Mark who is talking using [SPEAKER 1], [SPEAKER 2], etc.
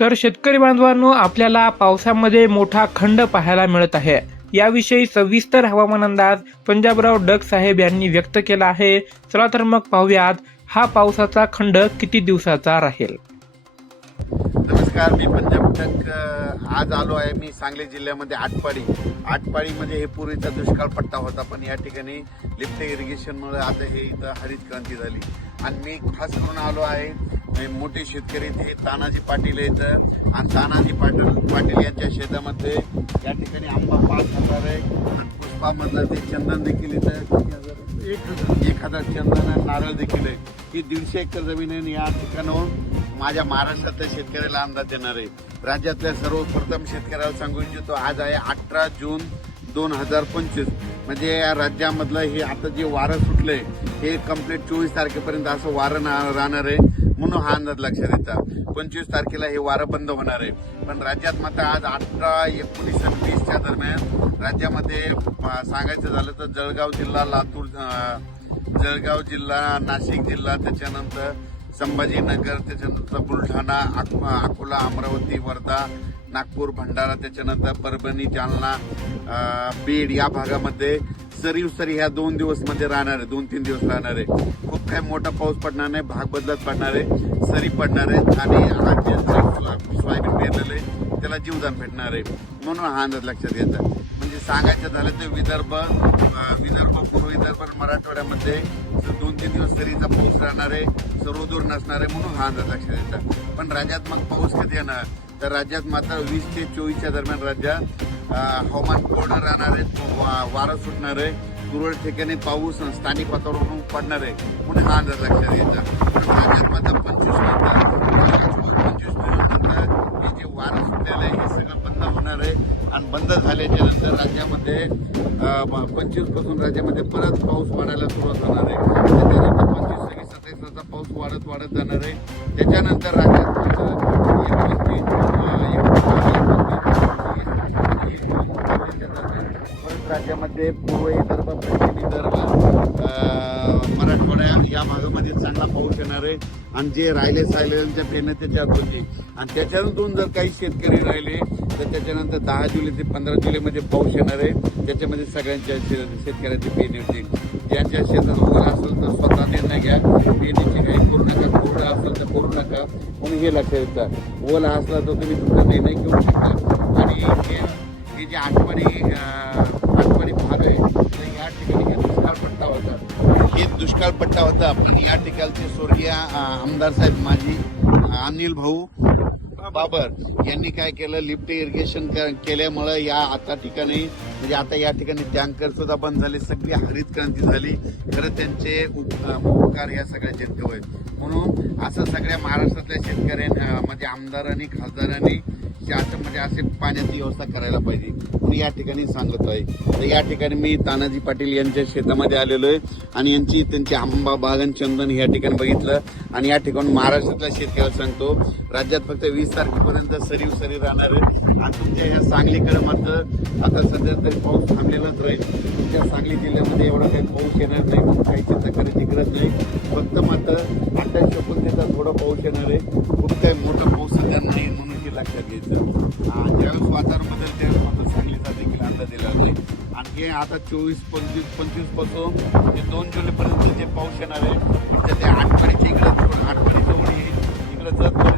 [SPEAKER 1] तर शेतकरी बांधवांनो आपल्याला पावसामध्ये मोठा खंड पाहायला मिळत आहे. याविषयी सविस्तर हवामान अंदाज पंजाबराव डग साहेब यांनी व्यक्त केला आहे. चला तर मग पाहूयात हा पावसाचा खंड किती दिवसाचा राहील?
[SPEAKER 2] नमस्कार मी पंजाब डग आज आलो आहे मी सांगली जिल्ह्यामध्ये आटपाडी. आटपाडीमध्ये हे पूर्वीचा दुष्काळ पट्टा होता पण या ठिकाणी लिफ्ट इरिगेशनमुळे आता हे इथं हरित क्रांती झाली. आणि मी खास करून आलो आहे. मोठे शेतकरी हे तानाजी पाटील आहेत आणि तानाजी पाटील पाटील यांच्या शेतामध्ये या ठिकाणी आंबा पाच हजार आहे. आणि पुष्पामधलं ते चंदन देखील येतं हजार? एक हजार एक हजार चंदन आणि नारळ देखील आहे. ही दीडशे एकर जमीन आहे आणि या ठिकाणाहून माझ्या महाराष्ट्रातल्या शेतकऱ्याला अंदाज देणार आहे. राज्यातल्या सर्वप्रथम शेतकऱ्याला सांगू इच्छितो आज आहे अठरा जून दोन हजार पंचवीस. म्हणजे या राज्यामधलं हे आता जे वारं सुटलंय हे कंप्लीट चोवीस तारखेपर्यंत असं वारं राहणार आहे म्हणून हा अंदाज लक्षात येतात पंचवीस तारखेला हे वारं बंद होणार आहे. पण राज्यात मात्र आज अठरा एकोणीस आणि वीसच्या दरम्यान राज्यामध्ये सांगायचं झालं तर जळगाव जिल्हा लातूर जळगाव जिल्हा नाशिक जिल्हा त्याच्यानंतर संभाजीनगर त्याच्यानंतर बुलढाणा अकोला अमरावती वर्धा नागपूर भंडारा त्याच्यानंतर परभणी जालना बीड या भागामध्ये सरीव सरी ह्या दोन दिवसमध्ये राहणार आहे दोन तीन दिवस राहणार आहे. खूप काही मोठा पाऊस पडणार नाही भाग बदलत पडणार आहे सरी पडणार आहेत आणि आज जे सोयाबीन पेरलेलं आहे त्याला जीवदान भेटणार आहे. म्हणून हा अंदाज लक्षात येतं. म्हणजे सांगायचं झालं तर विदर्भ विदर्भ पूर्व विदर्भ मराठवाड्यामध्ये दोन तीन दिवस सरीचा पाऊस राहणार आहे सर्वदूर नसणार आहे म्हणून हा अंदाज लक्षात येतात पण राज्यात मग पाऊस कधी येणार? तर राज्यात मात्र वीस ते चोवीसच्या दरम्यान राज्यात हवामान कोरडं राहणार आहे वारं सुटणार आहे. तुरळक ठिकाणी पाऊस स्थानिक वातावरण पडणार आहे. म्हणून हा अंदाज लक्षात घ्यायचा. पण राज्यात मात्र पंचवीस पंचवीस नंतर हे जे वारं सुटलेलं आहे हे सगळं बंद होणार आहे. आणि बंद झाल्याच्यानंतर राज्यामध्ये पंचवीसपासून राज्यामध्ये परत पाऊस वाढायला सुरुवात होणार आहे. त्याच्यानंतर पंचवीस सव्वीस सत्तावीसचा पाऊस वाढत वाढत जाणार आहे. त्याच्यानंतर राज्यात परत राज्यामध्ये पूर्व विदर्भ पश्चिम विदर्भ मराठवाड्या या भागामध्ये चांगला पाऊस येणार आहे. आणि जे राहिले सायलेंच्या पेरण्या त्याच्यात होते आणि त्याच्यातून जर काही शेतकरी राहिले तर त्याच्यानंतर दहा जुलै ते पंधरा जुलैमध्ये पाऊस येणार आहे. त्याच्यामध्ये सगळ्यांच्या शे- शेतकऱ्यांची पेरणी होतील. ज्यांच्या शेतात ओला असेल तर स्वतः निर्णय घ्या. पेरणीची काही करू नका. कोरडा असेल तर करू नका. म्हणून हे लक्षात येतं ओला असला तर तुम्ही तुमचा निर्णय घेऊ शकता. आणि हे आठवणी आठवणी आठवडी आहे तर या ठिकाणी दुष्काळ पट्टा होता. हे दुष्काळ पट्टा होता. पण या ठिकाणचे स्वर्गीय आमदार साहेब माजी अनिल भाऊ बाबर यांनी काय केलं? लिफ्ट इरिगेशन केल्यामुळं या आता ठिकाणी म्हणजे आता या ठिकाणी टँकर सुद्धा बंद झाले. सगळी हरित क्रांती झाली. खरं त्यांचे उपकार या सगळ्या शेतकऱ्या म्हणून असं सगळ्या महाराष्ट्रातल्या शेतकऱ्यांनी म्हणजे आमदारांनी खासदारांनी असं म्हणजे असे पाण्याची व्यवस्था करायला पाहिजे. म्हणून या ठिकाणी सांगत आहे. तर या ठिकाणी मी तानाजी पाटील यांच्या शेतामध्ये आलेलो आहे आणि यांची त्यांची आंबा बागन चंदन या ठिकाणी बघितलं. आणि या ठिकाणी महाराष्ट्रातल्या शेतकऱ्याला सांगतो राज्यात फक्त वीस तारखेपर्यंत सरीव सरी राहणार आहे. आणि तुमच्या ह्या सांगलीकडे मात्र आता सध्या तरी पाऊस थांबलेलाच राहील. तुमच्या सांगली जिल्ह्यामध्ये एवढा काही पाऊस येणार नाही काही चिंता करायची गरज नाही. फक्त मात्र अठ्ठावीस एकोणतीसला थोडा पाऊस येणार आहे. खूप काही मोठा पाऊस सध्या नाही म्हणून लक्षात घ्यायचं. ज्यावेळेस वातावरण बदल त्यावेळेस मात्र सांगलीचा देखील अंदाज दिला जाईल आणखी आता चोवीस पंचवीस पंचवीसपासून ते दोन जुलैपर्यंत जे पाऊस येणार आहे म्हणजे ते आठवडीच्या इकडे आठवडी जवळ येईल इकडे जतपर्यंत